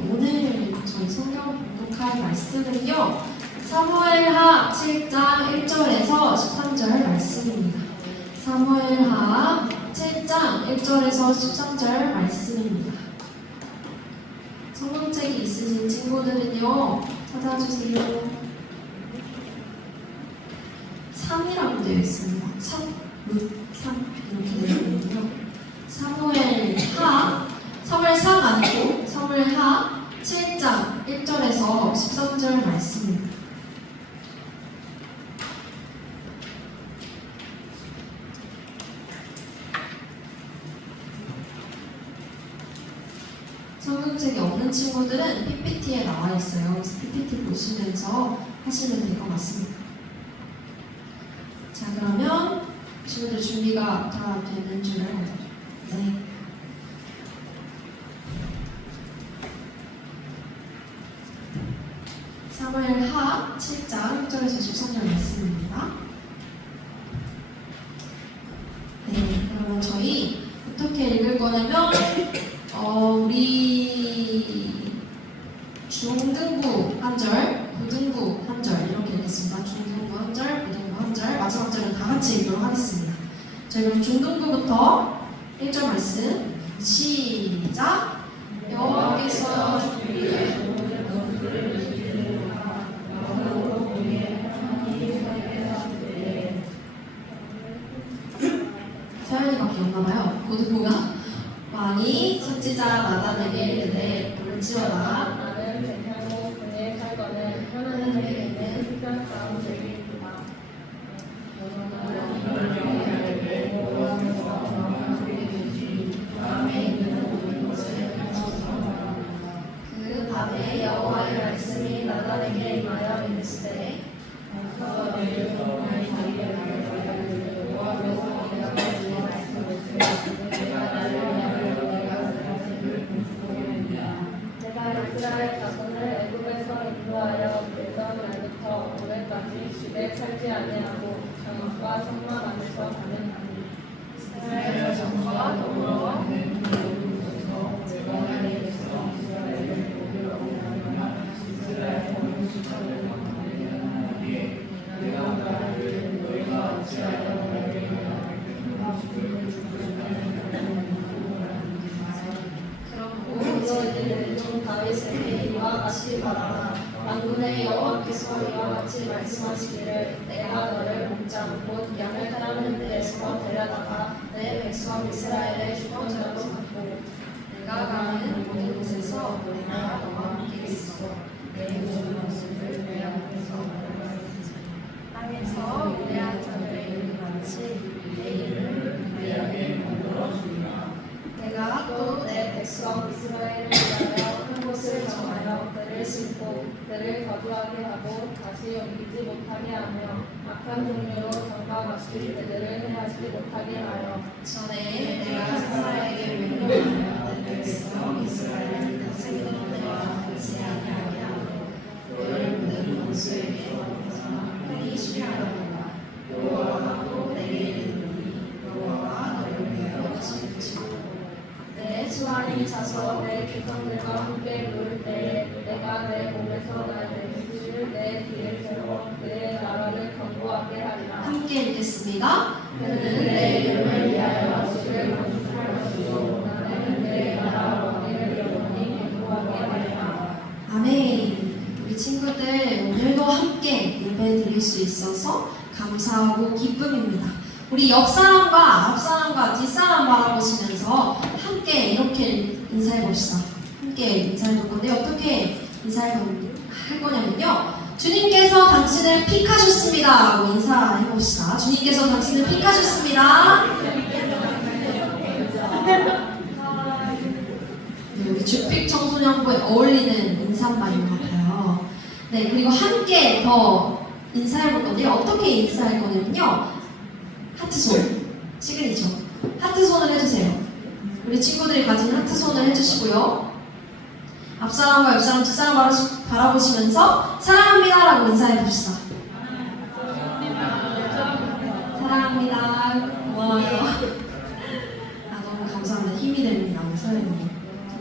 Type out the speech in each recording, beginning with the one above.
오늘 저희 성경 봉독할 말씀은요, 사무엘하 7장 1절에서 13절 말씀입니다. 사무엘하 7장 1절에서 13절 말씀입니다. 성경책이 있으신 친구들은요, 찾아주세요. 3이라고 되어 있습니다. 3 이렇게 되어 있거든요. 사무엘상 아니고 사무엘하 7장 1절에서 13절 말씀입니다. 성경책이 없는 친구들은 PPT에 나와 있어요. 그래서 PPT 보시면서 하시면 될 것 같습니다. 자, 그러면 친구들 준비가 다 되는 줄 알고. 네. 사무엘하 7장 1절에서 13절 말씀입니다. 네, 그러면 저희 어떻게 읽을 거냐면 우리 중등부 한 절, 고등부 한 절 이렇게 읽겠습니다. 중등부 한 절, 고등부 한 절, 마지막 절은 다 같이 읽도록 하겠습니다. 저희 그럼 중등부부터 1절 말씀 시작! 여호와께서 서연이밖에 없나봐요. 고등부가 왕이 선지자 나단에게 이르되 볼지어다 나는 베냐민 군에 살거든 하나님에게 있는 특별 사람들이구나. 그 밤에 여호와의 말씀이 나단에게 임하여 이르시되 내가 이스라엘 자손을 애굽에서 인도하여 예전 날부터 오늘까지 집에 살지 아니하고 정욕과 성만 안에서 가는하니 이스라엘 자손과 더불어 너희는 종 다윗에게 이와 같이 말하라. 만군의 여호와께서 이와 같이 말씀하시기를 내가 너를 목장 곧 양을 따르는 데에서 데려다가 내 백성 이스라엘의 주권자로 삼고 내가 가는 모든 곳에서 내가 너와 함께 있어 내 모든 모습을 내 앞에서 말하겠으니 땅에서 위대한 자들의 이름 같이 내 이름을 위대하게 만들어주리라. 내가 또 내 백성 이스라엘을 위하여 한 곳을 정하여 그를 심고 그를 거주하게 하고 다시 옮기지 못하게 하며 악한 종류로 정과 같이 그들을 해하지 못하게 하여 전에 내가 사사에게 명령하여 내 백성 이스라엘을 다스리던 때와 같이 아니하게 하고 그를 모든 원수에게 벗어나 편히 쉬게 하려니와 여호와가 내게 이르노니 여호와가 너를 위하여 지으시고 내 수완이 차서 내 백성들과 함께 누울 때에 내가 내 몸에서 나의 육신을 내 뒤에 세워 내 나라를 견고하게 하리라. 함께 읽겠습니다. 그는 내 이름을 위하여 집을 건축할 것이요 나는 내 나라 왕위를 영원히 견고하게 하리라. 아멘. 우리 친구들 오늘도 함께 예배 드릴 수 있어서 감사하고 기쁨입니다. 우리 옆 사람과 앞 사람과 뒷 사람 바라보시면서 함께 이렇게 인사해 봅시다. 함께 인사해 볼 건데 어떻게 인사할 거냐면요. 주님께서 당신을 픽하셨습니다 하고 인사해 봅시다. 주님께서 당신을 픽하셨습니다. 네, 우리 주픽 청소년부에 어울리는 인사말인 것 같아요. 네, 그리고 함께 더 인사해 볼 건데 어떻게 인사할 거냐면요. 하트손, 시그니처. 하트손을 해주세요. 우리 친구들이 가진 하트손을 해주시고요. 앞사람과 옆사람, 뒷사람 바라보시면서 사랑합니다 라고 인사해봅시다. 사랑합니다. 고마워요. 너무 감사합니다. 힘이 됩니다. 우리 사장님.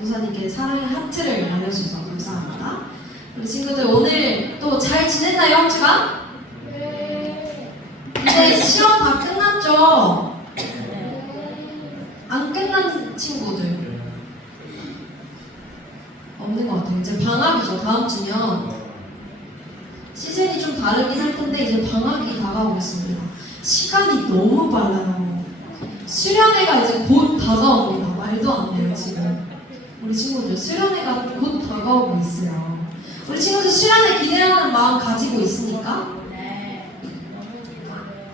전도사님께 사랑의 하트를 날려주셔서 감사합니다. 우리 친구들 오늘 또 잘 지냈나요, 한 주간? 네. 이제 시험 다 끝났죠? 안 끝난 친구들 없는 것 같아요. 이제 방학이죠. 다음 주면 시즌이 좀 다르긴 할 텐데 이제 방학이 다가오겠습니다. 시간이 너무 빨라요. 수련회가 이제 곧 다가옵니다. 말도 안 돼요, 지금. 우리 친구들 수련회가 곧 다가오고 있어요. 우리 친구들 수련회 기대하는 마음 가지고 있습니까? 네.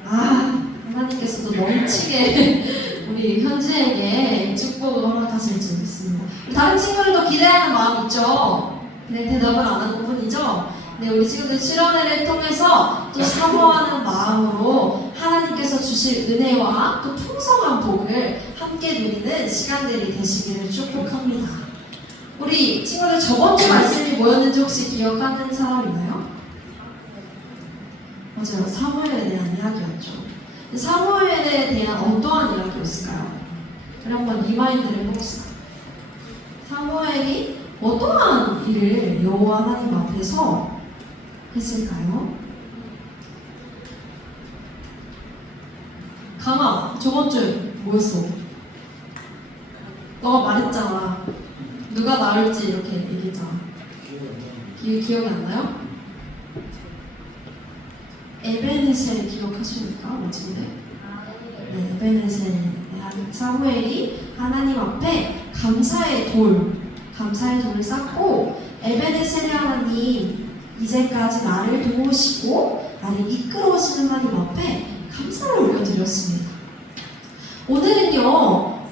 아, 하나님께서도 넘치게 우리 현주에게 축복을 허락하실지 믿습니다. 우리 다른 친구들도 기대하는 마음 있죠? 네, 대답을 안 한 부분이죠? 네, 우리 친구들 수련회를 통해서 또 사모하는 마음으로 하나님께서 주실 은혜와 또 풍성한 복을 함께 누리는 시간들이 되시기를 축복합니다. 우리 친구들 저번 주 말씀이 뭐였는지 혹시 기억하는 사람 있나요? 맞아요. 사무엘에 대한 이야기였죠. 사무엘에 대한 어떠한 이야기였을까요? 우리 한번 리마인드를 해봅시다. 사무엘이 어떠한 일을 여호와 하나님 앞에서 했을까요? 강아, 저번 주 뭐였어? 너가 말했잖아. 누가 나올지 이렇게 얘기했잖아. 기억이 안 나요? 에베네셀 기억하십니까? 뭐지인데? 네, 에베네셀. 사무엘이 하나님 앞에 감사의 돌을 쌓고 에베네셀의 하나님 이제까지 나를 도우시고 나를 이끌어오시는 하나님 앞에 감사를 올려드렸습니다. 오늘은요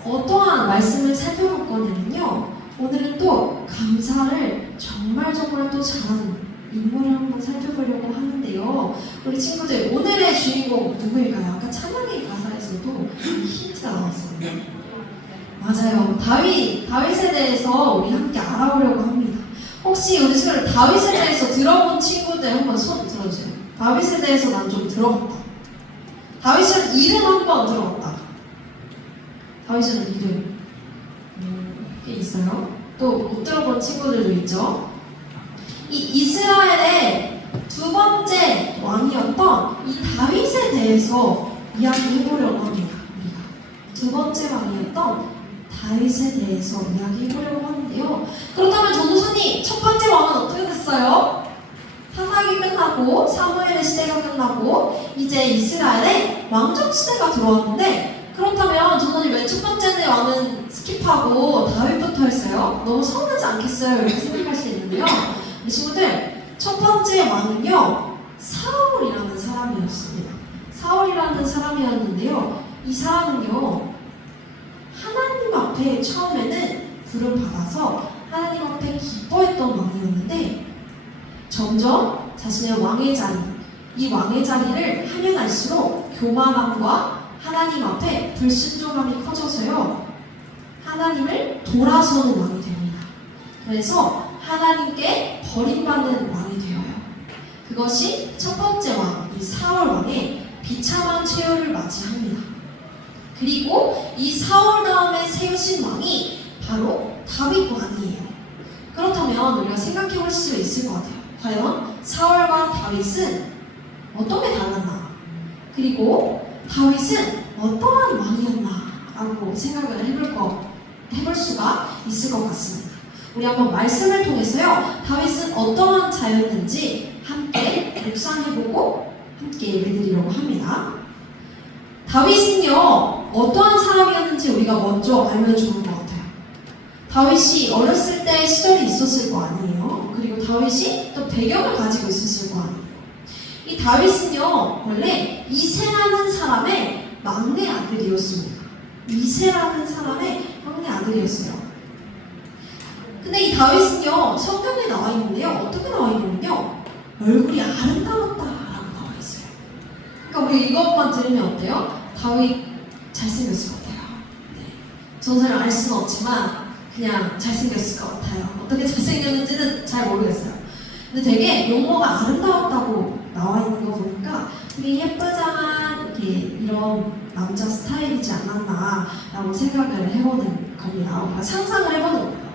어떠한 말씀을 살펴볼 거냐면요 오늘은 또 감사를 정말 또 잘하는 인물을 한번 살펴보려고 하는데요. 우리 친구들 오늘의 주인공 누구일까요? 아까 찬양의 가사에서도 힌트가 나왔습니다. 맞아요. 다윗에 대해서 우리 함께 알아보려고 합니다. 혹시 우리 친구들 다윗에 대해서 들어본 친구들 한번 손 들어주세요. 다윗에 대해서 난 좀 들어봤다. 다윗은 이름 한번 들어봤다. 다윗은 이름 꽤 있어요. 또 못 들어본 친구들도 있죠. 이 이스라엘의 두 번째 왕이었던 이 다윗에 대해서 이야기해보려고 합니다. 우리가 두 번째 왕이었던 다윗에 대해서 이야기해보려고 하는데요. 그렇다면 전도사님 첫 번째 왕은 어떻게 됐어요? 사사기 끝나고 사무엘의 시대가 끝나고 이제 이스라엘의 왕정 시대가 들어왔는데 그렇다면 전도사님 왜 첫 번째 왕은 스킵하고 다윗부터 했어요? 너무 서운하지 않겠어요? 이렇게 생각할 수 있는데요. 우리 친구들 첫 번째 왕은요 사울이라는 사람이었습니다. 사울이라는 사람이었는데요. 이 사람은요 하나님 앞에 처음에는 부름받아서 하나님 앞에 기뻐했던 왕이었는데 점점 자신의 왕의 자리, 이 왕의 자리를 하면 할수록 교만함과 하나님 앞에 불순종함이 커져서요 하나님을 돌아서는 왕이 됩니다. 그래서 하나님께 버림받는 왕이 되어요. 그것이 첫 번째 왕, 이 사울 왕의 비참한 최후를 맞이합니다. 그리고 이 사울 다음에 세우신 왕이 바로 다윗 왕이에요. 그렇다면 우리가 생각해 볼 수 있을 것 같아요. 과연 사울과 다윗은 어떤 게 달랐나? 그리고 다윗은 어떠한 왕이었나? 라고 생각을 해볼 수가 있을 것 같습니다. 우리 한번 말씀을 통해서요 다윗은 어떠한 자였는지 함께 묵상해보고 함께 예배드리려고 합니다. 다윗은요 어떠한 사람이었는지 우리가 먼저 알면 좋을 것 같아요. 다윗이 어렸을 때 시절이 있었을 거 아니에요. 그리고 다윗이 또 배경을 가지고 있었을 거 아니에요. 이 다윗은요 원래 이새라는 사람의 막내 아들이었습니다. 이새라는 사람의 막내 아들이었어요. 근데 이 다윗은요 성경에 나와 있는데요 어떻게 나와 있냐면요 얼굴이 아름다웠다라고 나와 있어요. 그러니까 우리 이것만 들으면 어때요? 다윗 잘생겼을 것 같아요. 네. 전설을 알 수는 없지만 그냥 잘생겼을 것 같아요. 어떻게 잘생겼는지는 잘 모르겠어요. 근데 되게 용모가 아름다웠다고 나와 있는 거 보니까 되게 예쁘장한 이런 남자 스타일이지 않았나라고 생각을 해보는 겁니다. 우리가 상상을 해보는 거예요.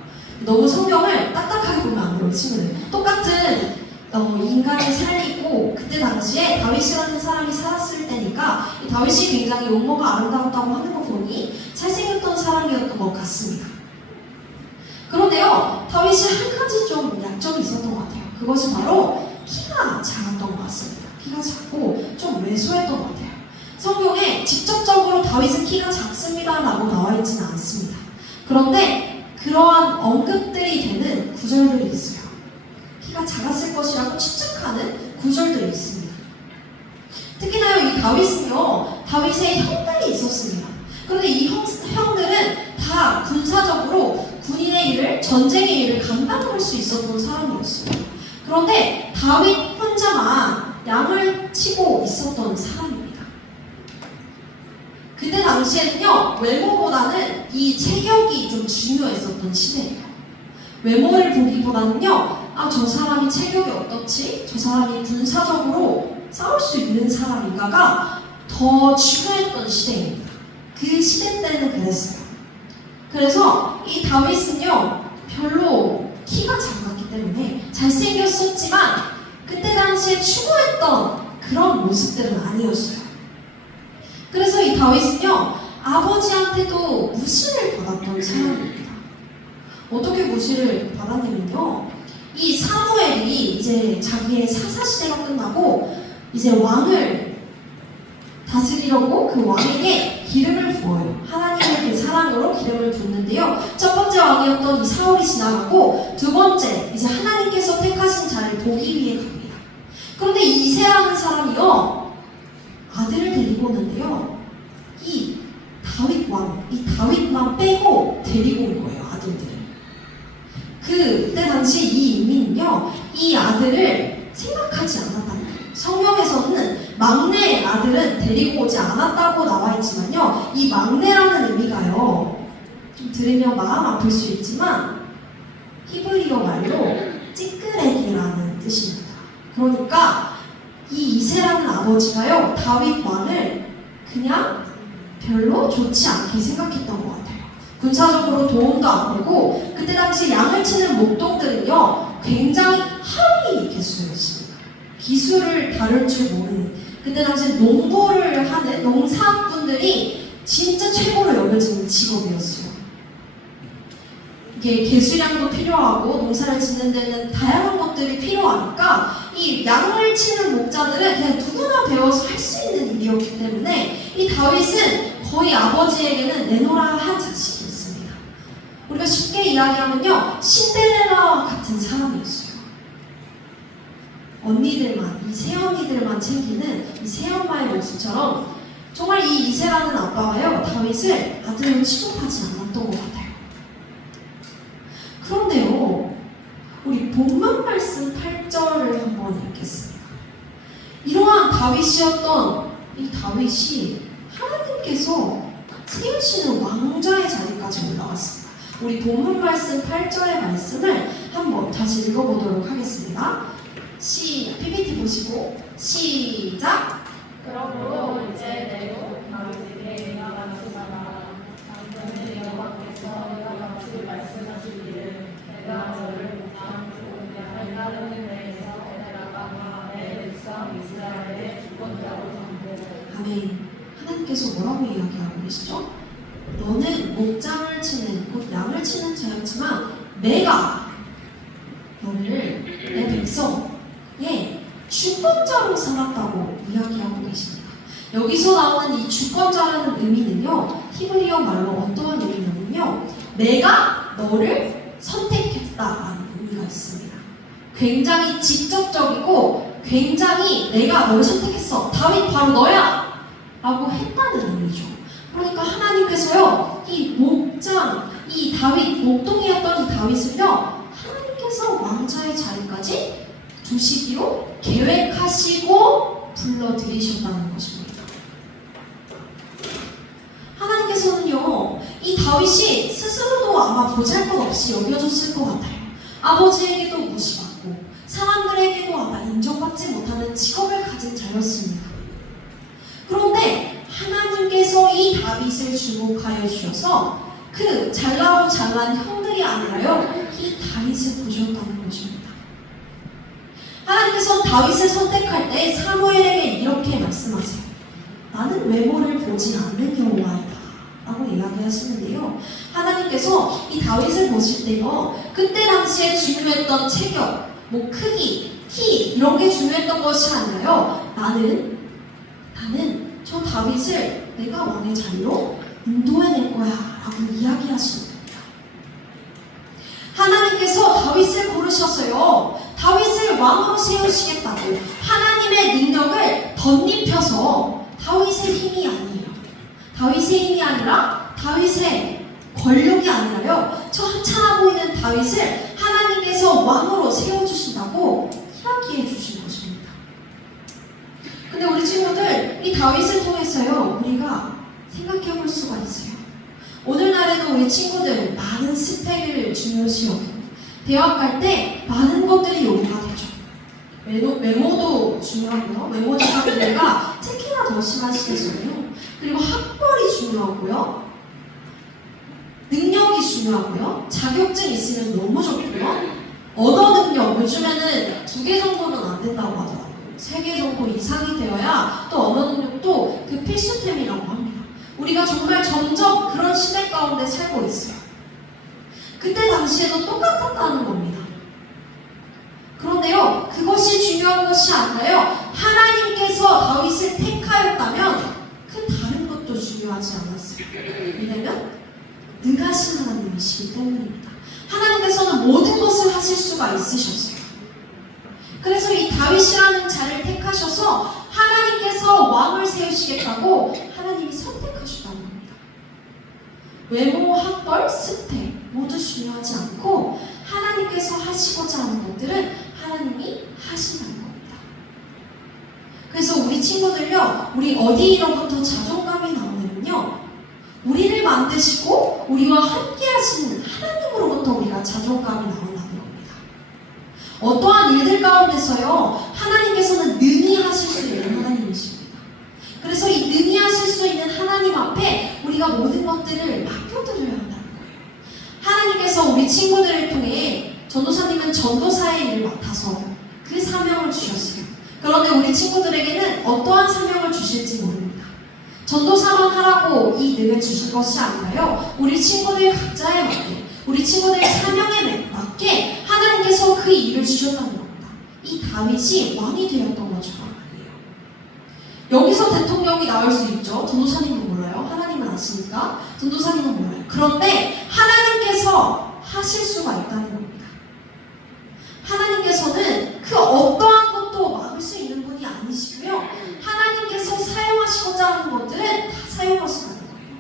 너무 성경을 딱딱하게 보면 안 돼요, 친구들. 똑같은 인간을 살리고 그때 당시에 다윗이라는 사람이 살았을 때니까 이 다윗이 굉장히 용모가 아름다웠다고 하는 거 보니 잘생겼던 사람이었던 것 같습니다. 그런데요, 다윗이 한 가지 좀 약점이 있었던 것 같아요. 그것은 바로 키가 작았던 것 같습니다. 키가 작고 좀 왜소했던 것 같아요. 성경에 직접적으로 다윗은 키가 작습니다 라고 나와 있지는 않습니다. 그런데 그러한 언급들이 되는 구절들이 있어요. 키가 작았을 것이라고 추측하는 구절들이 있습니다. 특히나 이 다윗은요, 다윗의 형들이 있었습니다. 그런데 이 형들은 다 군사적으로 군인의 일을, 전쟁의 일을 감당할 수 있었던 사람이었어요. 그런데 다윗 혼자만 양을 치고 있었던 사람입니다. 그때 당시에는요, 외모보다는 이 체격이 좀 중요했었던 시대예요. 외모를 보기보다는요, 저 사람이 체격이 어떻지? 저 사람이 군사적으로 싸울 수 있는 사람인가가 더 중요했던 시대입니다. 그 시대 때는 그랬어요. 그래서 이 다윗은요, 별로 키가 작았기 때문에 잘생겼었지만 그때 당시에 추구했던 그런 모습들은 아니었어요. 그래서 이 다윗은요, 아버지한테도 무시를 받았던 사람입니다. 어떻게 무시를 받았냐면요, 이 사무엘이 이제 자기의 사사시대가 끝나고 이제 왕을 다스리려고 그 왕에게 기름을 부어요. 하나님의 그 사랑으로 기름을 붓는데요, 첫 번째 왕이었던 이 사울이 지나가고 두 번째 이제 하나님께서 택하신 자를 보기 위해 갑니다. 그런데 이새라는 사람이요, 아들을 데리고 오는데요, 이 다윗만 빼고 데리고 온 거예요, 아들들을. 그때 당시 이 인민은요, 이 아들을 생각하지 않았다는 거예요. 성경에서는 막내 아들은 데리고 오지 않았다고 나와 있지만요, 이 막내라는 의미가요, 좀 들으면 마음 아플 수 있지만 히브리어 말로 찌끄레기라는 뜻입니다. 그러니까 이 이새라는 아버지가요, 다윗 왕을 그냥 별로 좋지 않게 생각했던 것 같아요. 군사적으로 도움도 안 되고 그때 당시 양을 치는 목동들은요, 굉장히 하위 개수였습니다. 기술을 다룰 줄 모르는, 그때 당시 농부를 하는 농사꾼들이 진짜 최고로 여겨지는 직업이었어요. 이게 개수량도 필요하고 농사를 짓는 데는 다양한 것들이 필요하니까 이 양을 치는 목자들은 그냥 누구나 배워서 할 수 있는 일이었기 때문에 이 다윗은 거의 아버지에게는 내놓으라 한 자식이었습니다. 우리가 쉽게 이야기하면요, 신데렐라와 같은 사람이었어요. 언니들만, 이 새언니들만 챙기는 이 새엄마의 모습처럼 정말 이 이새라는 아빠가요, 다윗을 아들로 취급하지 않았던 것 같아요. 그런데요, 우리 본문 말씀 8절을 한번 읽겠습니다. 이러한 다윗이었던 이 다윗이 하나님께서 세우시는 왕좌의 자리까지 올라왔습니다. 우리 본문 말씀 8절의 말씀을 한번 다시 읽어보도록 하겠습니다. PPT 보시고 시작! 그러므로 이제 내로 다윗에게 내가 말씀하라. 당신의 여호와께서 이와 같이 말씀하시기를 내가 저를 목장 좋은 양을 따르는 데에서 내가 내 백성 이스라엘의 주권자로 삼고. 아멘. 하나님께서 뭐라고 이야기하고 계시죠? 너는 목장을 치는, 곧 양을 치는 자였지만 내가 너를 내 백성의 주권자로 삼았다고 이야기하고 계십니다. 여기서 나오는 이 주권자라는 의미는요, 히브리어 말로 어떠한 의미냐면요, 내가 너를 선택했다라는 의미가 있습니다. 굉장히 직접적이고 굉장히 내가 너를 선택했어, 다윗 바로 너야! 라고 했다는 의미죠. 그러니까 하나님께서요, 이 목장, 이 다윗, 목동이었던 이 다윗을요, 하나님께서 왕자의 자리까지 두시기로 계획하시고 불러들이셨다는 것입니다. 하나님께서는요, 이 다윗이 스스로도 아마 보잘것없이 여겨졌을 것 같아요. 아버지에게도 무시받고 사람들에게도 아마 인정받지 못하는 직업을 가진 자였습니다. 그런데 하나님께서 이 다윗을 주목하여 주셔서 그 잘나고 잘난 형들이 아니라요, 다윗을 보셨다는 것입니다. 하나님께서 다윗을 선택할 때 사무엘에게 이렇게 말씀하세요. 나는 외모를 보지 않는 여호와이다 라고 이야기하시는데요. 하나님께서 이 다윗을 보실 때요, 그때 당시에 중요했던 체격, 뭐 크기, 키 이런 게 중요했던 것이 아니라요, 나는 저 다윗을 내가 왕의 자리로 인도해낼 거야 라고 이야기하시는 겁니다. 하나님께서 다윗을 고르셨어요. 다윗을 왕으로 세우시겠다고 하나님의 능력을 덧입혀서 다윗의 힘이 아니에요. 다윗의 힘이 아니라 다윗의 권력이 아니라요, 저 하찮아 보이는 다윗을 하나님께서 왕으로 세워주신다고 이야기해 주신 것입니다. 근데 우리 친구들, 이 다윗을 통해서요, 우리가 생각해 볼 수가 있어요. 오늘날에도 우리 친구들 많은 스펙을 중요시 여기고 대학 갈 때 많은 것들이 요구가 되죠. 외모도 중요하고요. 외모 지상주의가 특히나 더 심한 시대잖아요. 그리고 학벌이 중요하고요. 능력이 중요하고요. 자격증 있으면 너무 좋고요. 언어 능력, 요즘에는 2개 정도는 안 된다고 하더라고요. 3개 정도 이상이 되어야 또 언어 능력도 그 필수템이라고 합니다. 우리가 정말 점점 그런 시대 가운데 살고 있어요. 그때 당시에도 똑같았다는 겁니다. 그런데요, 그것이 중요한 것이 아니라요, 하나님께서 다윗을 택하였다면 그 다른 것도 중요하지 않았어요. 왜냐면 능하신 하나님이시기 때문입니다. 하나님께서는 모든 것을 하실 수가 있으셨어요. 그래서 이 다윗이라는 자를 택하셔서 하나님께서 왕을 세우시겠다고 하나님이 선택하셨다는 겁니다. 외모, 학벌, 스펙 모두 중요하지 않고 하나님께서 하시고자 하는 것들은 하나님이 하신다는 겁니다. 그래서 우리 친구들요, 우리 어디로부터 자존감이 나오냐면요, 우리를 만드시고 우리와 함께 하시는 하나님으로부터 우리가 자존감이 나온다는 겁니다. 어떠한 일들 가운데서요, 하나님께서는 능히 하실 수 있는 하나님이십니다. 그래서 이 능히 하실 수 있는 하나님 앞에 우리가 모든 것들을 맡겨드려야 한다는 거예요. 하나님께서 우리 친구들을 통해 전도사님은 전도사의 일을 맡아서 그 사명을 주셨어요. 그런데 우리 친구들에게는 어떠한 사명을 주실지 모릅니다. 전도사만 하라고 이 능을 주신 것이 아니라요, 우리 친구들 각자에 맞게, 우리 친구들의 사명에 맞게 하나님께서 그 일을 주셨다는 겁니다. 이 다윗이 왕이 되었던 것처럼 말이에요. 여기서 대통령이 나올 수 있죠. 전도사님은 몰라요. 하나님은 아시니까. 전도사님은 몰라요. 그런데 하나님께서 하실 수가 있다는 겁니다. 하나님께서는 그 어떠한 것도 막을 수 있는 분이 아니시고요, 하나님께서 사용하시고자 하는 것들은 다 사용하시는 거예요.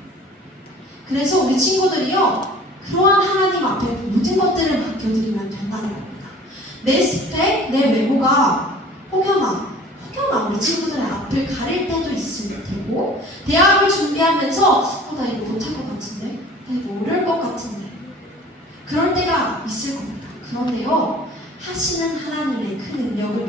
그래서 우리 친구들이요, 그러한 하나님 앞에 모든 것들을 맡겨드리면 된다는 겁니다. 내 스펙, 내 외모가 혹여나 우리 친구들의 앞을 가릴 때도 있을 테고, 대학을 준비하면서 나 이거 못할 것 같은데, 나 이거 어려울 것 같은데, 그럴 때가 있을 겁니다. 그런데요, 하시는 하나님의 그 능력을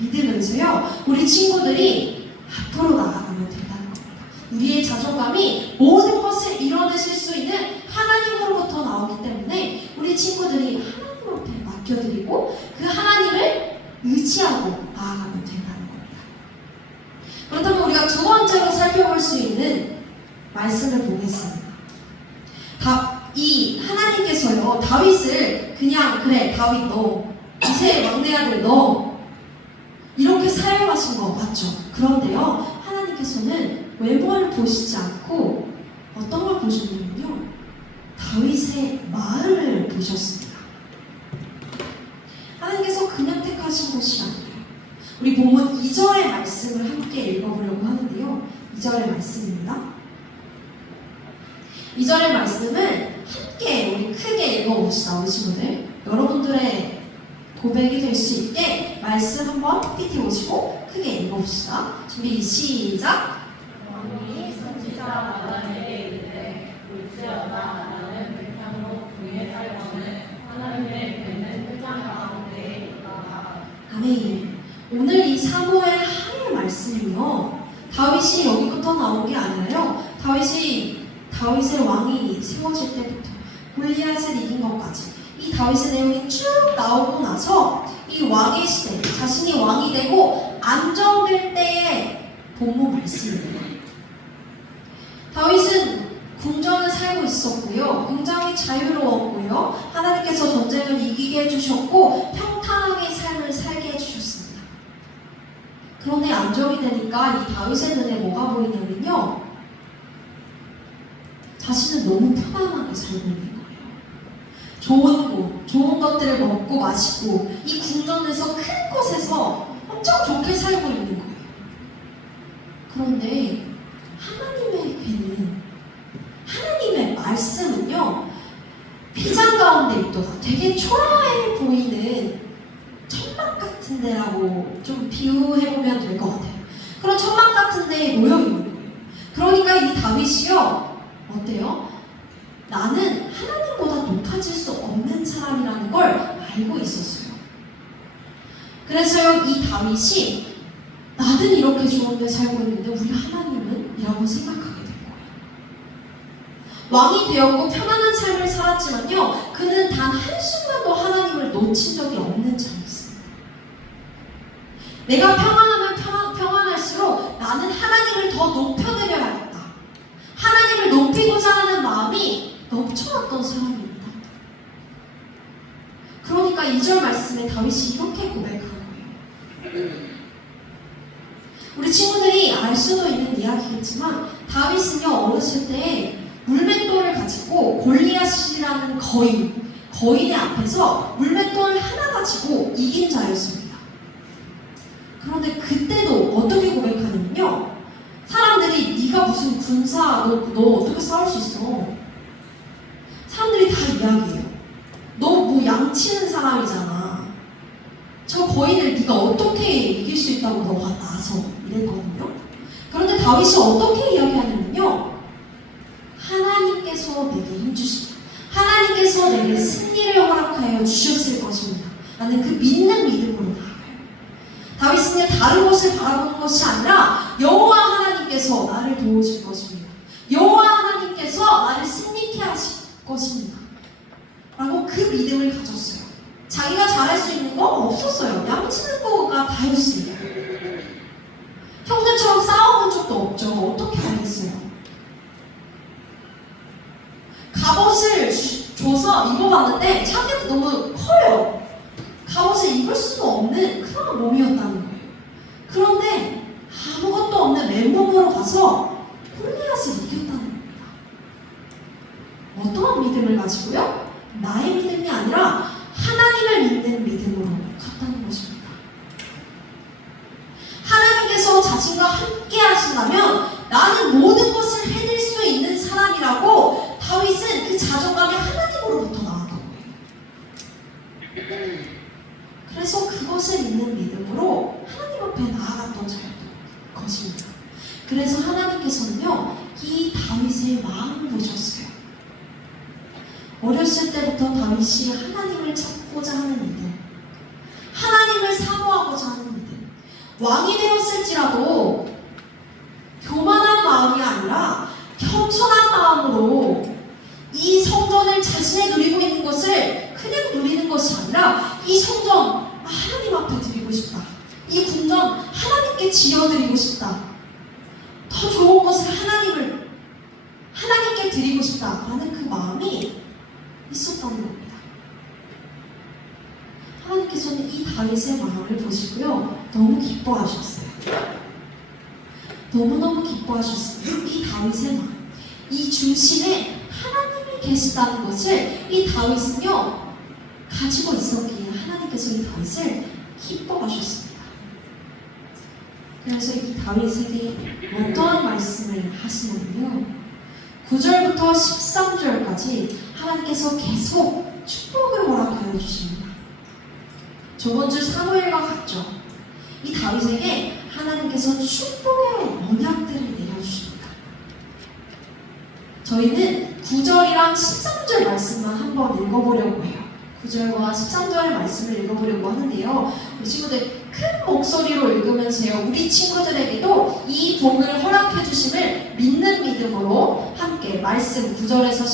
믿으면서요, 우리 친구들이 앞으로 나아가면 된다는 겁니다. 우리의 자존감이 모든 것을 이뤄내실 수 있는 하나님으로부터 나오기 때문에 우리 친구들이 하나님 앞에 맡겨드리고 그 하나님을 의지하고 나아가면 된다는 겁니다. 그렇다면 우리가 두 번째로 살펴볼 수 있는 말씀을 보겠습니다. 이 하나님께서요, 다윗을 그냥 그래 다윗 너 이세의 막내 아들 너 이렇게 사용하신 거 맞죠? 그런데요, 하나님께서는 외모를 보시지 않고 어떤 걸 보셨냐면요, 다윗의 마음을 보셨습니다. 하나님께서 그냥 택하신 것이 아니에요. 우리 본문 2절의 말씀을 함께 읽어보려고 하는데요, 2절의 말씀입니다. 2절의 말씀을 함께 우리 크게 읽어봅시다. 우리 친구들, 여러분들의 고백이 될 수 있게 말씀 한번 PPT 오시고 크게 읽어봅시다. 준비 시작. 왕이 선지자 나단에게 이르되 올지어다 나는 백향로 부에 살거는 하나님의 뵙는 회장 가운데에 있다. 아멘. 오늘 이 사무엘 하의 말씀이요, 다윗이 여기부터 나온 게 아니라요, 다윗의 왕이 세워질 때부터 골리앗을 이긴 것까지 다윗의 내용이 쭉 나오고 나서 이 왕의 시대, 자신이 왕이 되고 안정될 때의 본문 말씀입니다. 다윗은 궁전을 살고 있었고요. 굉장히 자유로웠고요. 하나님께서 전쟁을 이기게 해주셨고 평탄하게 삶을 살게 해주셨습니다. 그런데 안정이 되니까 이 다윗의 눈에 뭐가 보이냐면요. 자신은 너무 편안하게 살고 있는 거예요. 좋은 것들을 먹고 마시고 이 궁전에서 큰 곳에서 엄청 좋게 살고 있는 거예요. 그런데 하나님의 말씀은요, 비장 가운데 있도다. 되게 초라해 보이는 천막 같은 데라고 좀 비유해보면 될 것 같아요. 그런 천막 같은 데에 놓여 있는 거예요. 그러니까 이 다윗이요, 어때요? 나는 하나님보다 높아질 수 없는 사람이라는 걸 알고 있었어요. 그래서요, 이 다윗이 나는 이렇게 좋은데 살고 있는데 우리 하나님은? 이라고 생각하게 된 거예요. 왕이 되었고 편안한 삶을 살았지만요, 그는 단 한순간도 하나님을 놓친 적이 없는 자였습니다. 내가 평안하면 평안할수록 나는 하나님을 더 높여드려야겠다. 하나님을 높이고자 하는 마음이 넘쳐났던 사람입니다. 그러니까 2절 말씀에 다윗이 이렇게 고백한 거예요. 우리 친구들이 알 수도 있는 이야기겠지만 다윗은요, 어렸을 때 물맷돌을 가지고 골리앗이라는 거인의 앞에서 물맷돌 하나 가지고 이긴 자였습니다. 그런데 그때도 어떻게 고백하냐면요, 사람들이 네가 무슨 군사, 너 어떻게 싸울 수 있어? 사람들이 다 이야기해요. 너 뭐 양치는 사람이잖아. 저 거인을 네가 어떻게 이길 수 있다고 너가 나서 이랬거든요. 그런데 다윗이 어떻게 이야기하냐면요, 하나님께서 내게 힘주시고 하나님께서 내게 승리를 허락하여 주셨을 것입니다. 나는 그 믿는 믿음으로 나아가요. 다윗은 다른 것을 바라보는 것이 아니라 여호와 하나님께서 나를 도우실 것입니다. 여호와 하나님께서 나를 승리케 하실 것입니다. 라고 그 믿음을 가졌어요. 자기가 잘할 수 있는 거 없었어요. 양치는 거가 다였습니다. 형제처럼 싸워본 적도 없죠. 어떻게 알겠어요? 갑옷을 줘서 입어봤는데 자기한테 너무 커요. 갑옷을 입을 수도 없는 그런 몸이었다는 거예요. 그런데 아무것도 없는 맨몸으로 가서 골리앗을 이겼다는 겁니다. 어떠한 믿음을 가지고요? 나의 믿음이 아니라 하나님을 믿는 믿음으로 갔다는 것입니다. 하나님께서 자신과 함께 하신다면 나는 모든 것을 해낼 수 있는 사람이라고 다윗은 그 자존감이 하나님으로부터 나왔던 거예요. 그래서 그것을 믿는 믿음으로 하나님 앞에 나아갔던 자였던 것입니다. 그래서 하나님께서는요, 이 다윗의 마음을 보셨어요. 어렸을 때부터 다윗이 하나님을 찾고자 하는 믿음, 하나님을 사모하고자 하는 믿음, 왕이 되었을지라도 교만한 마음이 아니라 겸손한 마음으로 이 성전을 자신이 누리고 있는 것을 그냥 누리는 것이 아니라 이 성전 하나님 앞에 드리고 싶다. 이 궁전 하나님께 지어드리고 싶다. 더 좋은 것을 하나님께 드리고 싶다라는 그 마음이 있었다는 겁니다. 하나님께서는 이 다윗의 마음을 보시고요, 너무 기뻐하셨어요. 너무너무 기뻐하셨어요. 이 다윗의 마음, 이 중심에 하나님이 계시다는 것을 이 다윗은요, 가지고 있었기에 하나님께서 이 다윗을 기뻐하셨습니다. 그래서 이 다윗에게 어떠한 말씀을 하시냐면요, 9절부터 13절까지 하나님께서 계속 축복을 허락하여 주십니다. 저번주 사무엘과 같죠. 이 다윗에게 하나님께서 축복의 언약들을 내려주십니다. 저희는 9절이랑 13절 말씀만 한번 읽어보려고 해요. 9절과 13절의 말씀을 읽어보려고 하는데요. 우리 친구들 큰 목소리로 읽으면서요, 우리 친구들에게도 이 복을 허락해 주심을 믿는 믿음으로 함께 말씀 9절에서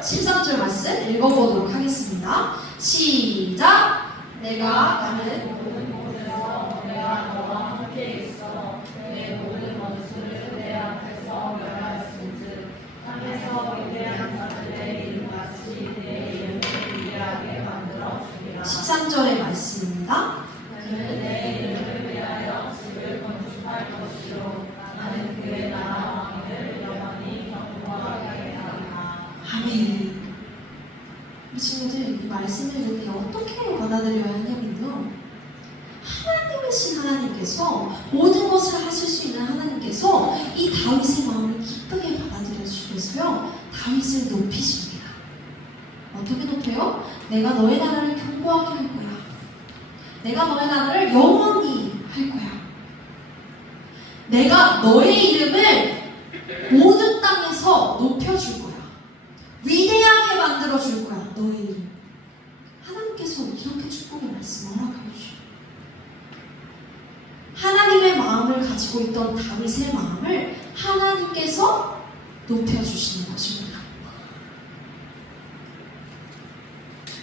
13절 말씀 읽어보도록 하겠습니다. 시작! 내가 가는 모든 곳에서 내가 너와 함께 있어 내 모든 원수를 내 앞에서 멸하였은즉 땅에서 위대한 자들의 이름같이 내 이름을 위대하게 만들어 주리라. 13절의 말씀입니다. 그는 내 이름을 위하여 집을 건축할 것이요 나는 그의 나라 왕위를 영원히 경고하게 하리라. 아멘. 우리 친구들 이 말씀을 읽을 때 어떻게 받아들여야 하냐면요, 하나님이신 하나님께서 모든 것을 하실 수 있는 하나님께서 이 다윗의 마음을 기쁘게 받아들여 주셔서요 다윗을 높이십니다. 어떻게 높여요? 내가 너의 나라를 견고하게 할 거야. 내가 너의 나라를 영원히 할 거야. 내가 너의 이름을 모든 땅에서 높여줄 거야. 위대하게 만들어줄 거야. 너의 이름. 하나님께서 이렇게 축복의 말씀을 허락해 주셔요. 하나님의 마음을 가지고 있던 다윗의 마음을 하나님께서 높여주시는 것입니다.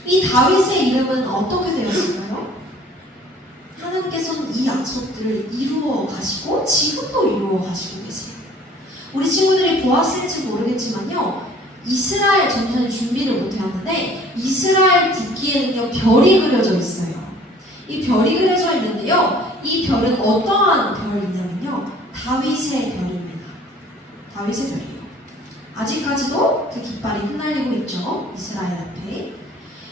이 다윗의 이름은 어떻게 되었을까요? 하나님께서는 이 약속들을 이루어 가시고 지금도 이루어 가시고 계세요. 우리 친구들이 보았을지 모르겠지만요, 이스라엘 전선 준비를 못해왔는데 이스라엘 국기에는요 별이 그려져 있어요. 이 별이 그려져 있는데요, 이 별은 어떠한 별이냐면요 다윗의 별입니다. 다윗의 별이에요. 아직까지도 그 깃발이 흩날리고 있죠, 이스라엘 앞에.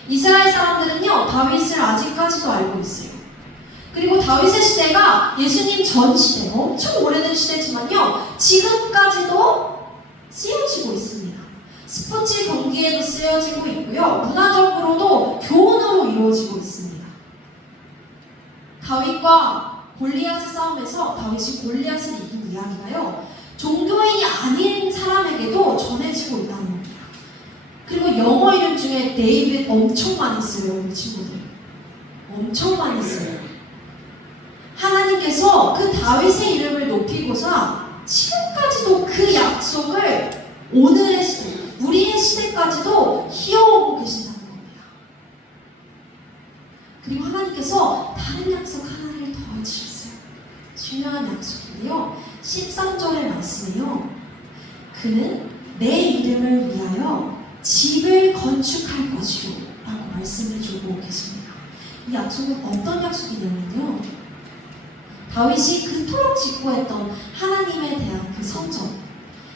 이스라엘 사람들은요 다윗을 아직까지도 알고 있어요. 그리고 다윗의 시대가 예수님 전 시대, 엄청 오래된 시대지만요 지금까지도 쓰여지고 있습니다. 스포츠 경기에도 쓰여지고 있고요, 문화적으로도 교훈으로 이루어지고 있습니다. 다윗과 골리앗의 싸움에서 다윗이 골리앗을 이긴 이야기가요 종교인이 아닌 사람에게도 전해지고 있다는 겁니다. 그리고 영어 이름 중에 데이빗 엄청 많이 써요. 우리 친구들 엄청 많이 써요. 하나님께서 그 다윗의 이름을 높이고자 지금까지도 그 약속을 오늘의 시대, 우리의 시대까지도 이어오고 계신다는 겁니다. 그리고 하나님께서 다른 약속 하나를 더해 주셨어요. 중요한 약속인데요, 13절의 말씀이요, 그는 내 이름을 위하여 집을 건축할 것이요 라고 말씀을 주고 계십니다. 이 약속은 어떤 약속이냐면요, 다윗이 그토록 직구했던 하나님에 대한 그 성전,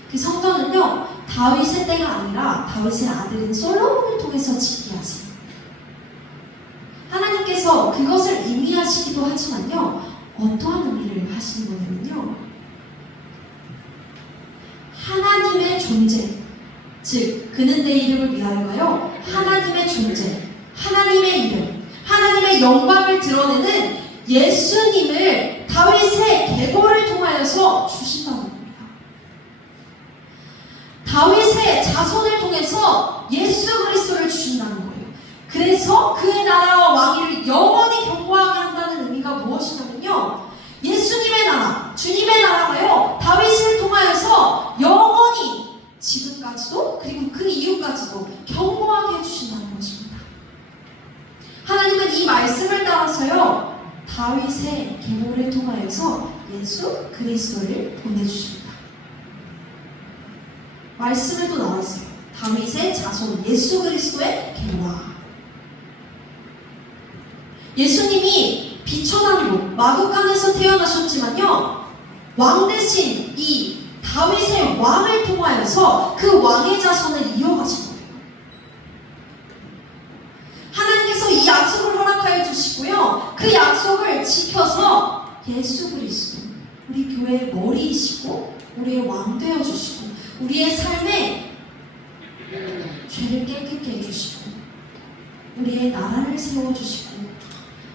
그 성전은요 다윗의 때가 아니라 다윗의 아들인 솔로몬을 통해서 짓게 하세요. 하나님께서 그것을 의미하시기도 하지만요 어떠한 의미를 하시는 거냐면요, 하나님의 존재, 즉 그는 내 이름을 위하여가요 하나님의 존재, 하나님의 이름, 하나님의 영광을 드러내는 예수님을 다윗의 계보를 통하여서 주신다는 겁니다. 다윗의 자손을 통해서 예수 그리스도를 주신다는 거예요. 그래서 그의 나라와 왕위를 영원히 경고하게 한다는 의미가 무엇이냐면요, 예수님의 나라, 주님의 나라가요 다윗을 통하여서 영원히 지금까지도 그리고 그 이후까지도 경고하게 해주신다는 것입니다. 하나님은 이 말씀을 따라서요 다윗의 계보를 통하여서 예수 그리스도를 보내주십니다. 말씀에도 나와 있어요. 다윗의 자손 예수 그리스도의 계보와. 예수님이 비천한 곳 마구간에서 태어나셨지만요 왕 대신 이 다윗의 왕을 통하여서 그 왕의 자손을 이어가신 거예요. 하나님께서 이 약속을 허락하여 주시고요, 그 약속을 지켜서 예수 그리스도, 우리 교회의 머리이시고 우리의 왕 되어주시고 우리의 삶에 죄를 깨끗게 해주시고 우리의 나라를 세워주시고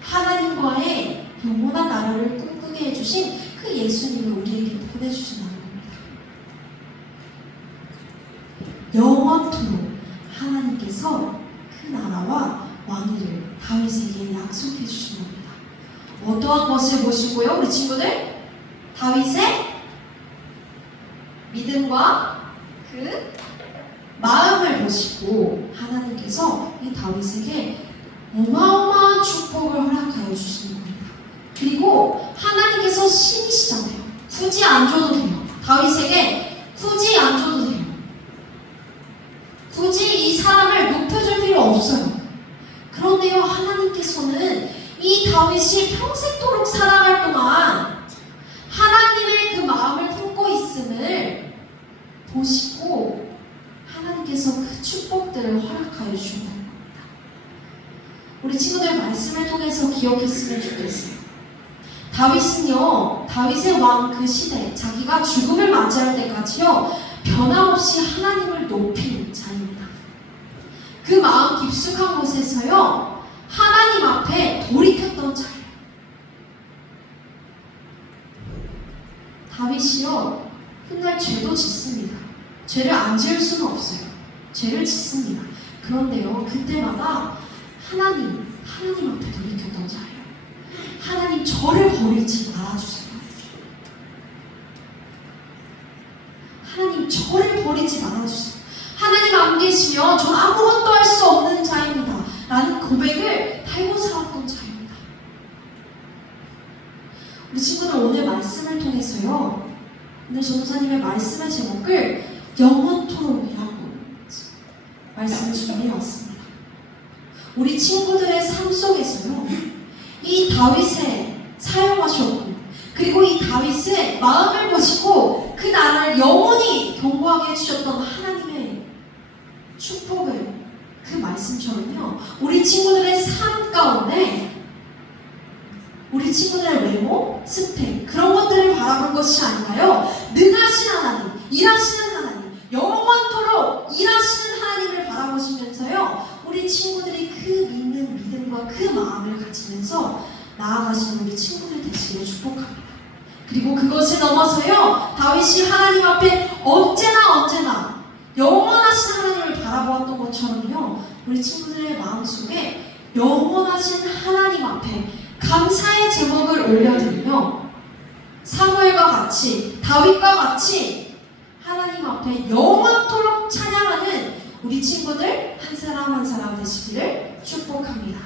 하나님과의 영원한 나라를 꿈꾸게 해주신 그 예수님을 우리에게 보내주신다는 겁니다. 영원토록 하나님께서 그 나라와 왕위를 다윗에게 약속해 주신 겁니다. 어떠한 것을 보시고요, 우리 친구들? 다윗의 믿음과 그 마음을 보시고 하나님께서 이 다윗에게 어마어마한 축복을 허락하여 주시는 겁니다. 그리고 하나님께서 신이시잖아요. 굳이 안 줘도 돼요. 다윗에게 굳이 안 줘도 돼요. 굳이 이 사람을 높여줄 필요 없어요. 그런데요, 하나님께서는 이 다윗이 평생도록 살아갈 동안 하나님의 그 마음을 품고 있음을 보시고 하나님께서 그 축복들을 허락하여 주신다는 겁니다. 우리 친구들 말씀을 통해서 기억했으면 좋겠어요. 다윗은요, 다윗의 왕 그 시대, 자기가 죽음을 맞이할 때까지요, 변함없이 하나님을 높인 자입니다. 그 마음 깊숙한 곳에서요, 하나님 앞에 돌이켰던 자예요. 다윗이요, 훗날 죄도 짓습니다. 죄를 안 지을 수는 없어요. 죄를 짓습니다. 그런데요, 그때마다 하나님 앞에 돌이켰던 자예요. 하나님, 저를 버리지 말아주세요. 하나님, 저를 버리지 말아주세요. 하나님 안 계시면 전 아무것도 할 수 없는 자입니다. 라는 고백을 달고 살았던 자입니다. 우리 친구들 오늘 말씀을 통해서요, 오늘 전도사님의 말씀의 제목을 영원토록이라고 말씀을 준비해왔습니다. 우리 친구들의 삶 속에서요, 이 다윗을 사용하셨고, 그리고 이 다윗의 마음을 보시고 그 나라를 영원히 경고하게 해주셨던 하나님의 축복을, 그 말씀처럼요, 우리 친구들의 삶 가운데 우리 친구들의 외모, 스펙, 그런 것들을 바라볼 것이 아니라요, 능하신 하나님, 일하시는 하나님, 영원토록 일하시는 하나님을 바라보시면서요, 우리 친구들이 그 믿는 믿음과 그 마음을 가지면서 나아가시는 우리 친구들 되시기를 축복합니다. 그리고 그것을 넘어서요, 다윗이 하나님 앞에 언제나 영원하신 하나님을 바라보았던 것처럼요, 우리 친구들의 마음속에 영원하신 하나님 앞에 감사의 제목을 올려드리며 사무엘과 같이, 다윗과 같이 하나님 앞에 영원토록 찬양하는 우리 친구들 한 사람 한 사람 되시기를 축복합니다.